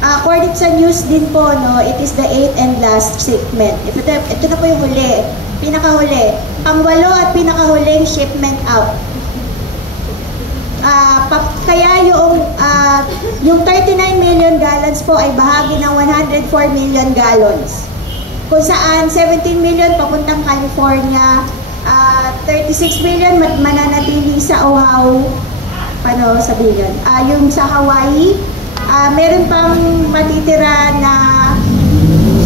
According sa news din po, no, it is the 8th and last shipment. Ito na po yung huli, pinakahuli. Pang-8 at pinakahuling shipment out. Kaya yung 39 million gallons po ay bahagi ng 104 million gallons. Kung saan 17 million papuntang California, 36 million mananatili sa Oahu. Paano sabihin yun? Yung sa Hawaii, meron pang matitira na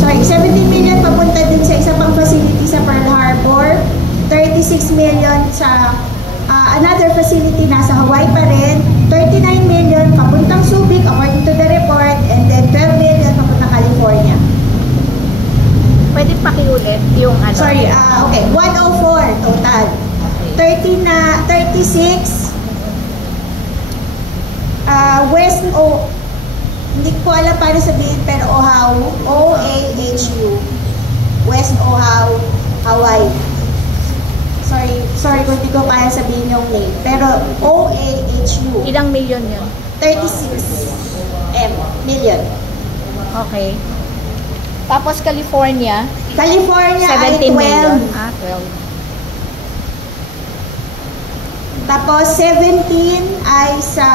17 million papunta din sa isa pang facility sa Pearl Harbor, 36 million sa another facility nasa Hawaii pa rin, 39 million papuntang Subic according to the report, and then 12 million papuntang California. Pwede pakiulit yung ano? Sorry, okay, 104 total. 36 West hindi ko alam paano sabihin, pero Oahu, O-A-H-U, West Oahu, Hawaii. Sorry kung hindi ko kaya sabihin yung name, pero O-A-H-U. Ilang million yun? 36 million. Okay. Tapos California? California 17 ay 12. million. 12. Tapos 17 ay sa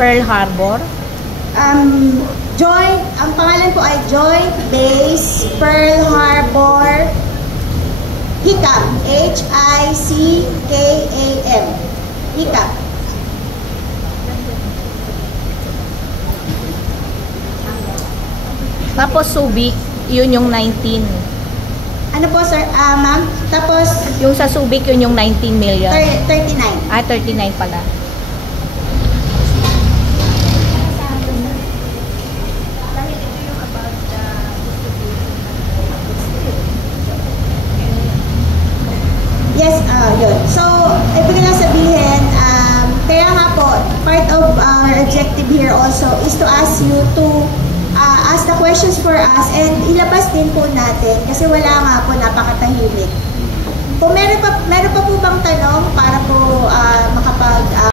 Pearl Harbor? Ang pangalan po ay Joint Base Pearl Harbor HICAM. H-I-C-K-A-M. HICAM. Tapos Subic, yun yung 19. Ano po, sir? Ma'am? Tapos Yung sa Subic, yun yung 19 million. 39. 39 pala. Yes, yun. So, ibig na sabihin, kaya nga po, part of our objective here also is to ask you to ask the questions for us and ilabas din po natin kasi wala nga po, napakatahimik. Kung meron pa po bang tanong para po makapag